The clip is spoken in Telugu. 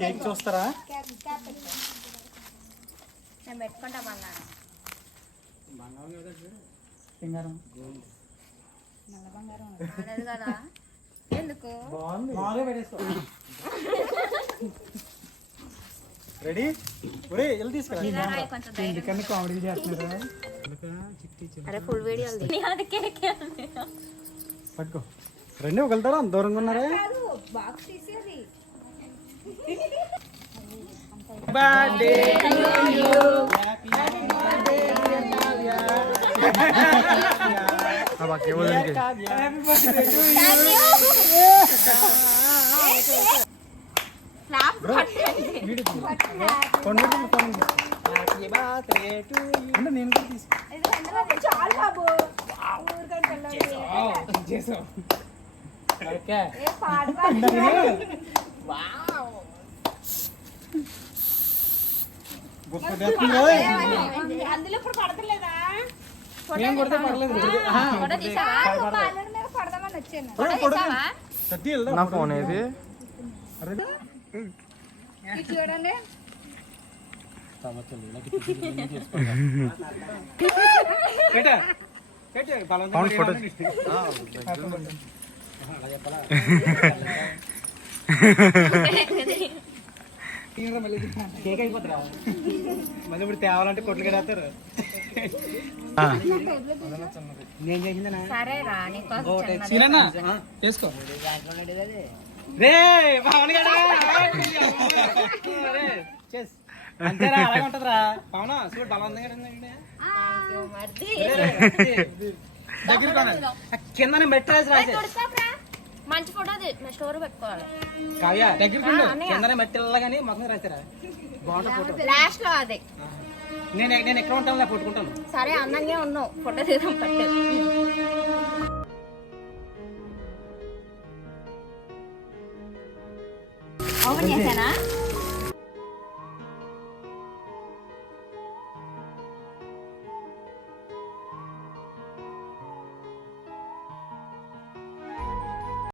కేక్ చూస్తారా? నేను పెట్టుకుంటా బంగారం కదా ఎందుకు రెడీ? ఒరే వెళ్ళి తీసుకురా. కామెడీ చేస్తున్నారు. అరే ఫుల్ వీడియో పట్టుకో. రెండు ఒకళ్తారా? అంత దూరంగా ఉన్నారా? బర్త్డే నేను కూడా తీసుకు అందులో ఇప్పుడు పడతలేదా? ఏం కొడితే పడలేదు. నా ఫోన్ ఏది? చూడండి కేక్ అయిపోతారా? మళ్ళీ ఇప్పుడు తేవాలంటే కొట్లు కడతారు. నేను చేసిందనా? చేసుకో రే పవన్ గడా అంతేరా, అలాగే ఉంటదిరా పవన్. చూడు బలవంతంగా కింద మెట్రేసి రాసే మంచి ఫోటో స్టోర్ పెట్టుకోవాలి. కావ్య దగ్గర కిందనే మట్టి వెళ్ళగానే మొత్తం రాసారా? బాగుంటుంది ఫోటో. లాస్ట్ లో అదే నేను ఎక్కడ ఉంటాను కొట్టుకుంటాను. సరే అందంగా ఉన్నావు, ఫోటో తీద్దాం పట్టు. ఓపెన్ చేశానా?